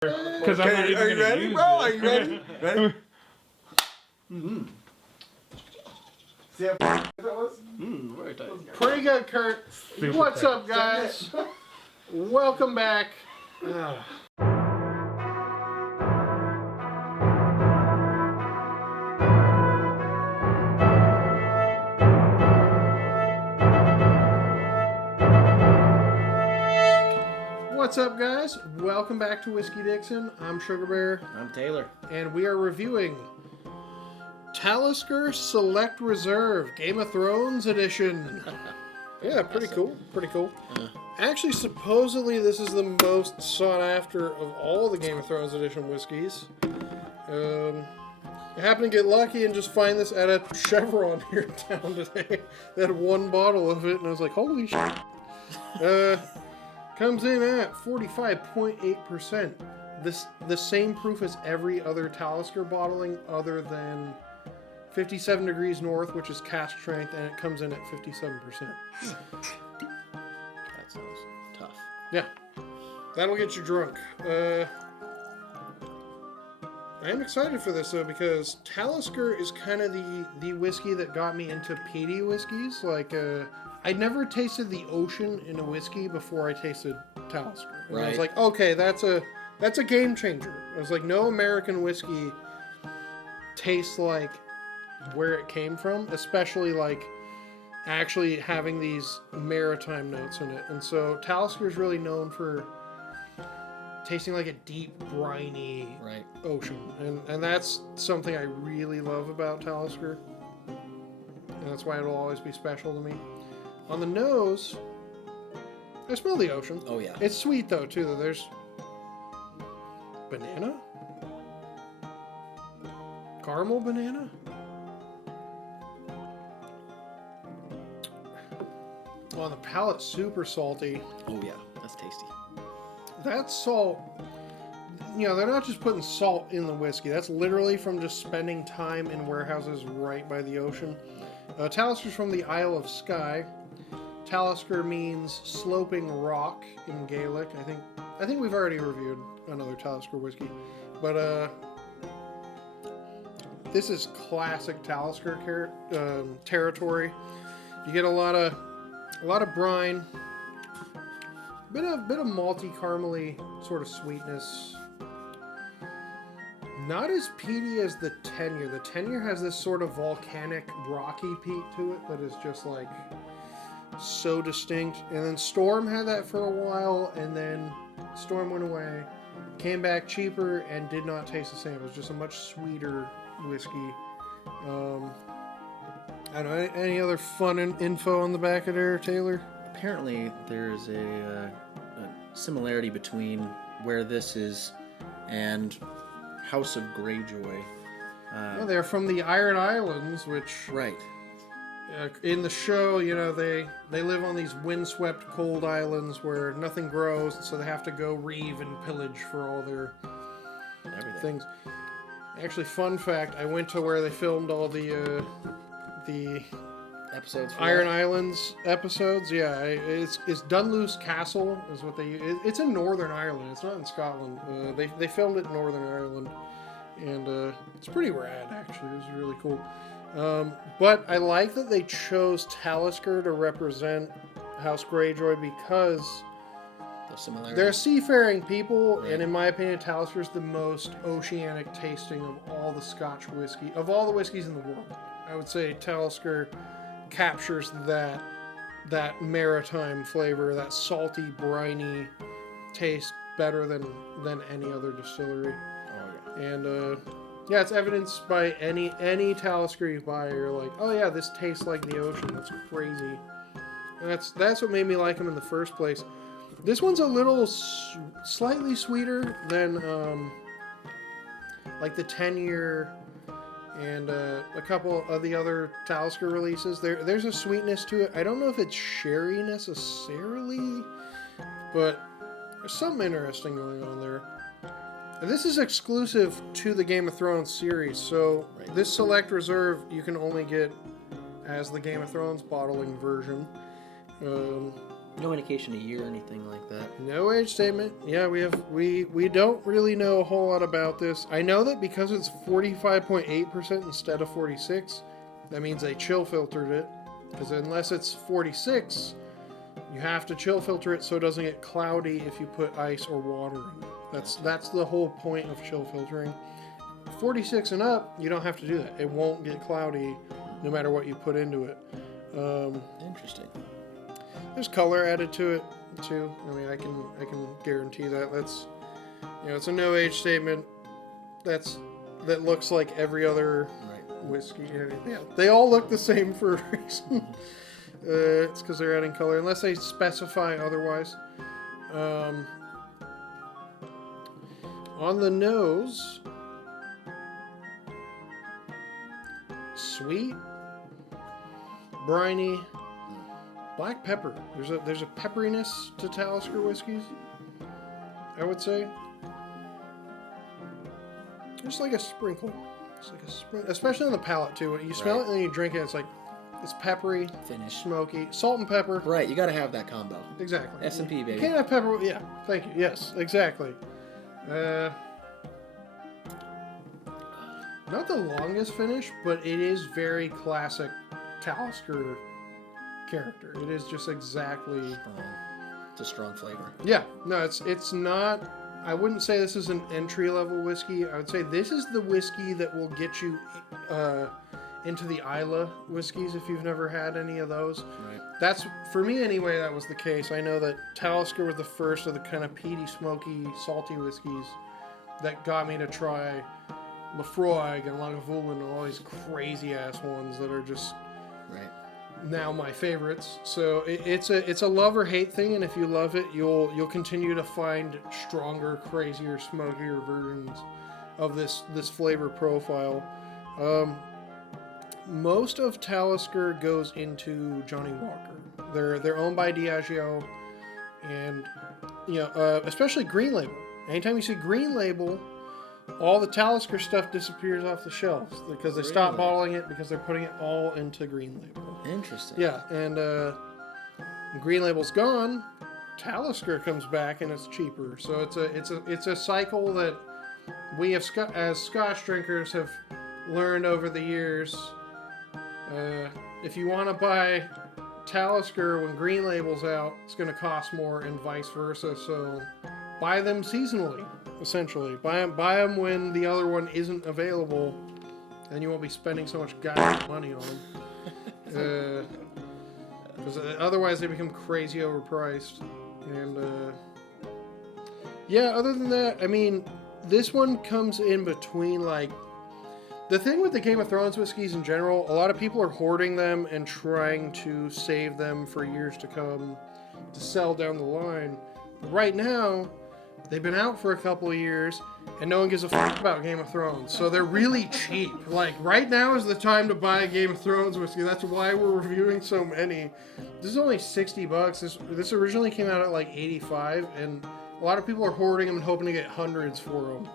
Because I'm not even Are you ready, bro? Are you ready? Ready? Mm-hmm. See how that was? Very tight. Pretty good, Kurt. Super What's tight. up, guys? Welcome back. What's up, guys? Welcome back to Whiskey Dixon. I'm Sugarbear, I'm Taylor. and we are reviewing Talisker Select Reserve, Game of Thrones edition. Yeah, pretty cool. Pretty cool. Actually, supposedly this is the most sought after of all the Game of Thrones edition whiskeys. I happened to get lucky and just find this at a Chevron here in town today. They had one bottle of it, and I was like, holy shit. Comes in at 45.8%. The same proof as every other Talisker bottling other than 57 degrees north, which is cask strength, and it comes in at 57%. That sounds tough. Yeah, that'll get you drunk. I am excited for this though, because Talisker is kind of the whiskey that got me into peaty whiskeys. Like, I'd never tasted the ocean in a whiskey before I tasted Talisker. And I was like, okay, that's a game changer. I was like, no American whiskey tastes like where it came from, especially like actually having these maritime notes in it. And so Talisker is really known for tasting like a deep, briny ocean. And that's something I really love about Talisker. And that's why it'll always be special to me. On the nose, I smell the ocean. Oh, yeah. It's sweet, though, too. There's banana? Caramel banana? On the palate, super salty. Oh, yeah. That's tasty. That salt, you know, they're not just putting salt in the whiskey. That's literally from just spending time in warehouses right by the ocean. Talisker's from the Isle of Skye. Talisker means sloping rock in Gaelic. I think we've already reviewed another Talisker whiskey, but this is classic Talisker territory. You get a lot of brine, bit of malty, caramely sort of sweetness. Not as peaty as the Tenure. The Tenure has this sort of volcanic, rocky peat to it that is just like so distinct. And then Storm had that for a while, and then Storm went away, came back cheaper, and did not taste the same. It was just a much sweeter whiskey. I don't know, any other fun info on the back of there, Taylor? Apparently, there's a similarity between where this is and House of Greyjoy. Well, they're from the Iron Islands, which... Right. In the show, you know, they live on these windswept cold islands where nothing grows, so they have to go reeve and pillage for all their things. Actually, fun fact, I went to where they filmed all the episodes. Iron Islands episodes. Yeah, it's Dunluce Castle is what they use. It's in Northern Ireland. It's not in Scotland. They filmed it in Northern Ireland, and it's pretally rad. Actually, it was really cool. But I like that they chose Talisker to represent House Greyjoy because they're seafaring people, and in my opinion, Talisker is the most oceanic tasting of all the Scotch whiskey, of all the whiskeys in the world. I would say Talisker captures that maritime flavor, that salty, briny taste better than any other distillery. Oh, yeah. And yeah, it's evidenced by any Talisker you buy. You're like, oh yeah, this tastes like the ocean. That's crazy. And that's what made me like them in the first place. This one's a little slightly sweeter than like the Tenure and a couple of the other Talisker releases. There's a sweetness to it. I don't know if it's sherry necessarily, but there's something interesting going on there. This is exclusive to the Game of Thrones series, so this Select Reserve you can only get as the Game of Thrones bottling version. No indication of year or anything like that. No age statement. Yeah, we don't really know a whole lot about this. I know that because it's 45.8% instead of 46, that means they chill filtered it. Because unless it's 46, you have to chill filter it so it doesn't get cloudy if you put ice or water in it. That's the whole point of chill filtering. 46 and up, you don't have to do that. It won't get cloudy no matter what you put into it. Interesting. There's color added to it too. I mean, I can guarantee that. That's, it's a no age statement. That looks like every other whiskey. Yeah, they all look the same for a reason. It's because they're adding color, unless they specify otherwise. On the nose, sweet, briny. Black pepper. There's a pepperiness to Talisker whiskeys, I would say. Just like a sprinkle. It's like a sprinkle, especially on the palate too. When you smell it and then you drink it, it's peppery, Finish. smoky, salt and pepper. Right, you got to have that combo. Exactly. S&P, You baby. can't have pepper. Yeah, thank you. Yes, exactly. Not the longest finish, but it is very classic Talisker character. It is just exactly. It's a strong flavor. Yeah, no, it's not. I wouldn't say this is an entry level whiskey. I would say this is the whiskey that will get you into the Isla whiskeys if you've never had any of those. Right. That's, for me anyway, that was the case. I know that Talisker was the first of the kind of peaty, smoky, salty whiskeys that got me to try Lafroig and Lagavulin and all these crazy ass ones that are just now my favorites. So it's a love or hate thing, and if you love it, you'll continue to find stronger, crazier, smokier versions of this flavor profile. Most of Talisker goes into Johnny Walker. They're owned by Diageo, and especially Green Label. Anytime you see Green Label, all the Talisker stuff disappears off the shelves because they stop bottling it because they're putting it all into Green Label. Interesting. Yeah, and Green Label's gone, Talisker comes back and it's cheaper. So it's a cycle that we have as Scotch drinkers have learned over the years. If you want to buy Talisker when Green Label's out, it's going to cost more, and vice versa. So buy them seasonally, essentially. Buy them when the other one isn't available, and you won't be spending so much goddamn money on them. Because otherwise they become crazy overpriced. And other than that, I mean, this one comes in between, like, the thing with the Game of Thrones whiskeys in general, a lot of people are hoarding them and trying to save them for years to come to sell down the line. But right now, they've been out for a couple of years, and no one gives a fuck about Game of Thrones. So they're really cheap. Like, right now is the time to buy a Game of Thrones whiskey. That's why we're reviewing so many. This is only $60. This originally came out at like $85, and a lot of people are hoarding them and hoping to get hundreds for them.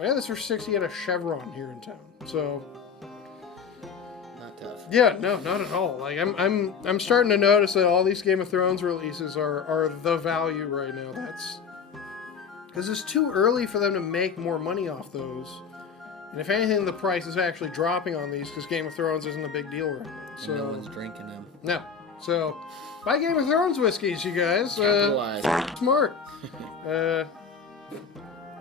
I got this for $60 at a Chevron here in town. So not tough. Yeah, no, not at all. Like I'm starting to notice that all these Game of Thrones releases are the value right now. That's because it's too early for them to make more money off those. And if anything, the price is actually dropping on these because Game of Thrones isn't a big deal right now. So no one's drinking them. No. So buy Game of Thrones whiskeys, you guys. Capitalize. Smart.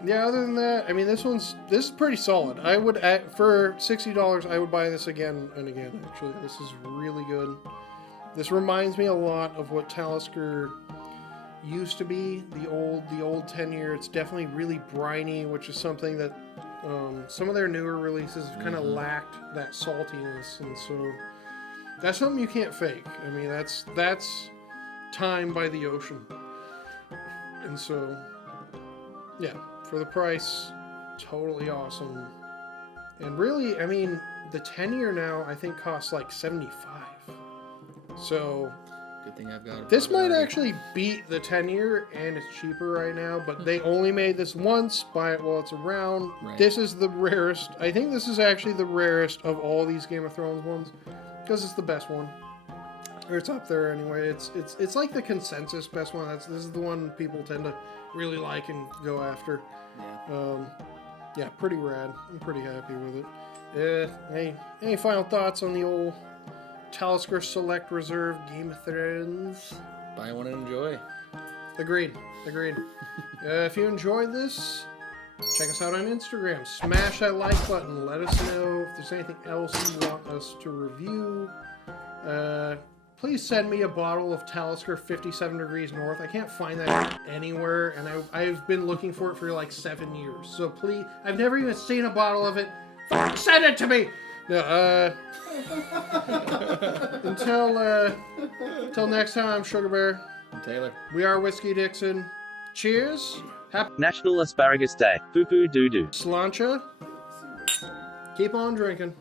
Yeah, other than that, I mean, this is pretty solid. I would, for $60, I would buy this again and again, actually. This is really good. This reminds me a lot of what Talisker used to be, the old 10-year. It's definitely really briny, which is something that some of their newer releases have kind of lacked that saltiness, and so that's something you can't fake. I mean, that's time by the ocean. And so, yeah. For the price, totally awesome. And really, I mean, the 10-year now, I think, costs like $75. So, good thing I've got it. This might actually beat the 10-year, and it's cheaper right now, but they only made this once. Buy it while it's around. Right. This is the rarest. I think this is actually the rarest of all these Game of Thrones ones, because it's the best one. It's up there anyway. It's like the consensus best one. This is the one people tend to really like and go after. Yeah. Yeah, pretty rad. I'm pretty happy with it. Any final thoughts on the old Talisker Select Reserve Game of Thrones? Buy one and enjoy. Agreed. If you enjoyed this, check us out on Instagram. Smash that like button. Let us know if there's anything else you want us to review. Please send me a bottle of Talisker 57 Degrees North. I can't find that anywhere, and I've been looking for it for like 7 years. So please, I've never even seen a bottle of it. Send it to me! No, until next time, I'm Sugarbear. And Taylor. We are Whiskey Dixon. Cheers. Happy National Asparagus Day. Boo boo doo doo. Slancha. Keep on drinking.